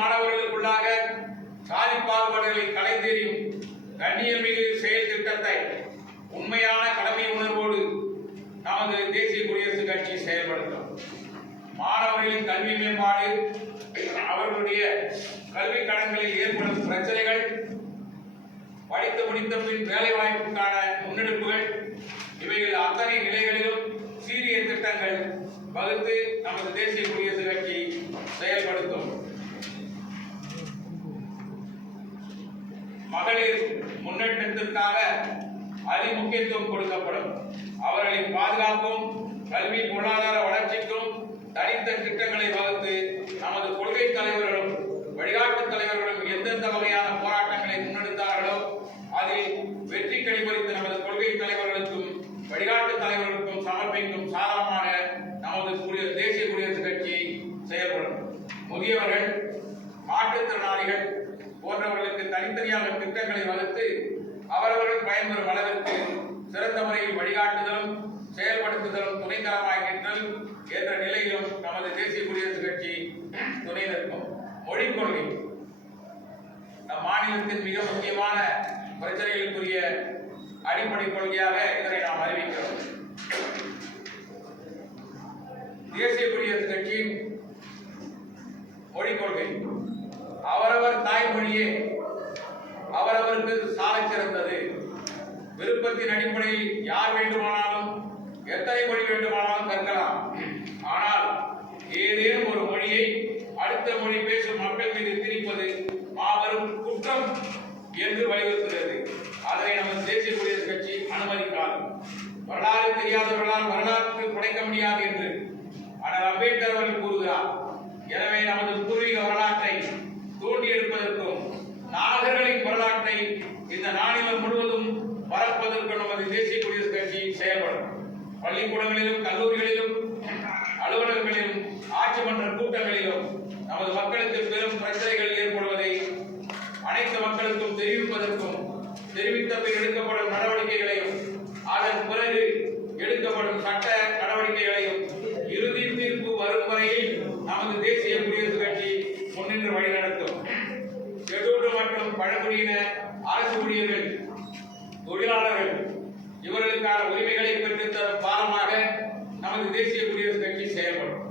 மாணவர்களுக்குள்ளாக சாதி பாகுபாடுகளை கலைந்தெறியும் கண்ணியமிகு செயல் திட்டத்தை உண்மையான கடமை உணர்வோடு நமது தேசிய குடியரசுக் கட்சி செயல்படுத்தும். மாணவர்களின் கல்வி மேம்பாடு, அவர்களுடைய கல்வி கடன்களில் ஏற்படும் பிரச்சனைகள், படித்து முடித்த பின் வேலை வாய்ப்புக்கான முன்னெடுப்புகள், இவைகள் அத்தனை நிலைகளிலும் சீரிய திட்டங்கள் வகுத்து நமது தேசிய குடியரசுக் கட்சி செயல்படுத்தும். மகளிர் முன்னேற்றத்திற்காக அதிமுக்கியத்துவம் கொடுக்கப்படும். அவர்களின் பாதுகாப்பும் கல்வி பொருளாதார வளர்ச்சிக்கும் தனித்த திட்டங்களை வகுத்து நமது கொள்கை தலைவர்களும் வழிகாட்டு தலைவர்களும் எந்தெந்த வகையான போராட்டங்களை முன்னெடுத்தார்களோ அதில் வெற்றி கடிபறித்து நமது கொள்கை தலைவர்களுக்கும் வழிகாட்டு தலைவர்களுக்கும் சமர்ப்பிக்கும் சாதனமாக நமது தேசிய குடியரசுக் கட்சி செயல்படும். முதியவர்கள், மாற்றுத்திறனாளிகள் போன்றவர்களுக்கு தனித்தனியாக திட்டங்களை வகுத்து அவரவர்கள் பயன்பெறும் அளவிற்கு சிறந்த முறையில் வழிகாட்டுதலும் செயல்படுத்துதலும் துணைத்தரமாகின்றல் என்ற நிலையிலும் நமது தேசிய குடியரசுக் கட்சி துணை நிற்கும். மொழிக் கொள்கை நம் மாநிலத்தின் மிக முக்கியமான பிரச்சனைகளுக்குரிய அடிப்படை கொள்கையாக இதனை நாம் அறிவிக்கிறோம். தேசிய குடியரசுக் கட்சியின் மொழிக் கொள்கை அவரவர் தாய்மொழியே அவரவருக்கு சாலச் சிறந்தது. விருப்பத்தின் அடிப்படையில் யார் வேண்டுமானாலும் எத்தனை மொழி வேண்டுமானாலும் கற்கலாம். ஆனால் ஏதேனும் ஒரு மொழியை அடுத்த மொழி பேசும் மக்கள் மீது திணிப்பது மாபெரும் குற்றம் என்று வலியுறுத்துகிறது. அதனை நமது தேசிய குடியரசுக் கட்சி அனுமதிக்காது. வரலாறு தெரியாதவர்களால் வரலாற்று படைக்க முடியாது என்று ஆனால் அம்பேத்கர் அவர்கள் கூறுகிறார். எனவே நமது பூர்வீக வரலாற்றை தோண்டி எடுப்பதற்கும் நாகர்களின் வரலாற்றை இந்த நாளில் முழுவதும் பரப்பதற்கு நமது தேசிய குடியரசுக் கட்சி செயல்படும். பள்ளிக்கூடங்களிலும் கல்லூரிகளிலும் அலுவலகங்களிலும் ஆட்சி மன்ற கூட்டங்களிலும் நமது மக்களுக்கு பெரும் பிரச்சனைகள் ஏற்படுவதை அனைத்து மக்களுக்கும் தெரிவிப்பதற்கும் தெரிவித்த பின் எடுக்கப்படும் நடவடிக்கைகளையும் அதன் பிறகு எடுக்கப்படும் சட்ட நடவடிக்கைகளையும் இறுதி தீர்ப்பு வரும் வரையில் நமது தேசிய குடியரசுக் கட்சி முன்னின்று வழிநடத்தும். ஷெட்யூல்டு மற்றும் பழங்குடியின அரசு ஊழியர்கள், தொழிலாளர்கள் இவர்களுக்கான உரிமைகளை பெற்றுத்தரும் பாலமாக நமது தேசிய குடியரசுக் கட்சி செயல்படும்.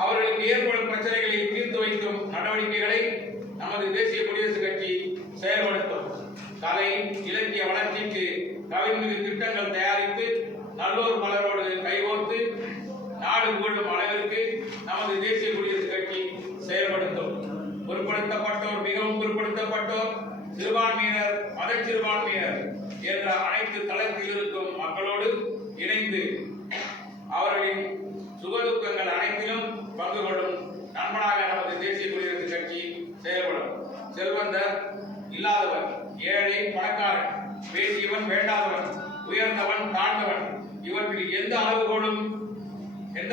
அவர்களுக்கு ஏற்படும் பிரச்சனைகளை தீர்த்து வைக்கும் நடவடிக்கைகளை நமது தேசிய குடியரசுக் கட்சி செயல்படுத்தும். கலை இலக்கிய வளர்ச்சிக்கு கவின்மிகு திட்டங்கள் தயாரித்து நல்லோர் பலரோடு கைகோர்த்து நாடு புகழும் அளவிற்கு நமது தேசிய குடியரசுக் கட்சி செயல்படுத்தும். பிற்படுத்தப்பட்டோர், மிகவும் பிற்படுத்தப்பட்டோர், சிறுபான்மையினர், மத சிறுபான்மையினர் என்ற அனைத்து தளத்தில் இருக்கும் மக்களோடு இணைந்து அவர்களின் சுகதுக்கங்கள் அனைத்திலும் பங்கு கொள்ளும் நண்பனாக நமது தேசிய குடியரசுக் கட்சி செயல்படும். செல்வந்தர், இல்லாதவன், ஏழை, பணக்காரன், வேண்டியவன், வேண்டாதவன், உயர்ந்தவன், தாழ்ந்தவன் இவற்றில் எந்த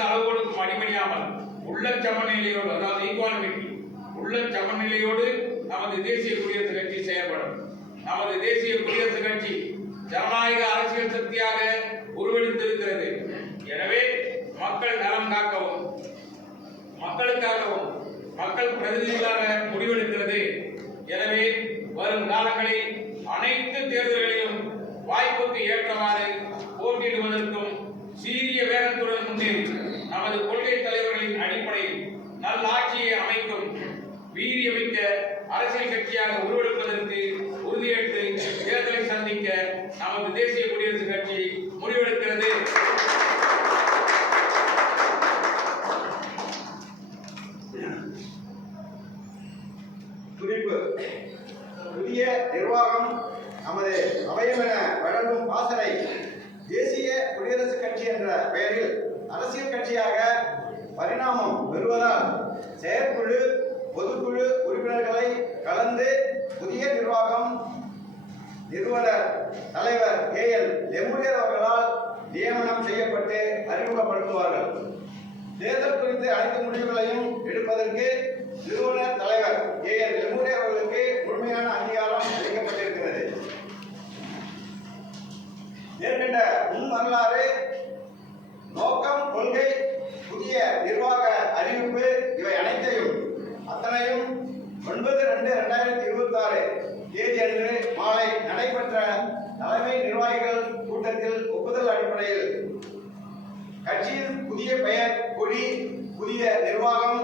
அளவுகளுக்கும் அடிபணியாமல் உள்ள சமநிலையோடு, அதாவது ஈக்குவாலிட்டி உள்ள சமநிலையோடு நமது தேசிய குடியரசுக் கட்சி செயல்படும். நமது தேசிய குடியரசுக் கட்சி ஜனநாயக அரசியல் சக்தியாக உருவெடுத்திருக்கிறது. எனவே மக்கள் நலம் காக்கவும் மக்களுக்காகவும் மக்கள் பிரதிநிதிகளாக முடிவெடுக்கிறது. எனவே வரும் காலங்களில் அனைத்து தேர்தல்களிலும் வாய்ப்புக்கு ஏற்றவாறு போட்டியிடுவதற்கும் சீரிய வேகத்துடன் முன்னேறி நமது கொள்கை தலைவர்களின் அடிப்படையில் நல்ல ஆட்சியை அமைக்கும் வீரியமிக்க அரசியல் கட்சியாக உருவெடுப்பதற்கு உறுதியேற்று தேர்தலை சந்திக்க நமது தேசிய குடியரசுக் கட்சி முடிவெடுக்கிறது. குறிப்பு: புதிய நிர்வாகம் நமது அவையம் என வழங்கும் பாசறை தேசிய குடியரசுக் கட்சி என்ற பெயரில் அரசியல் கட்சியாக பரிணாமம் பெறுவதால் செயற்குழு, பொதுக்குழு உறுப்பினர்களை கலந்து புதிய நிர்வாகம் நிறுவனர் தலைவர் KL லெமுரியர் அவர்களால் நியமனம் செய்யப்பட்டு அறிமுகப்படுத்துவார்கள். தேர்தல் குறித்து அனைத்து முடிவுகளையும் எடுப்பதற்கு நிறுவனர் தலைவர் KL லெமுரியர் அவர்களுக்கு முழுமையான அங்கீகாரம் அளிக்கப்பட்டிருக்கிறது. மேற்கண்ட முன் வரலாறு, நோக்கம், கொள்கை, புதிய நிர்வாக அறிவிப்பு இவை அனைத்தையும் அத்தனையும் கட்சியின் புதிய பெயர், கொடி, புதிய நிர்வாகம்,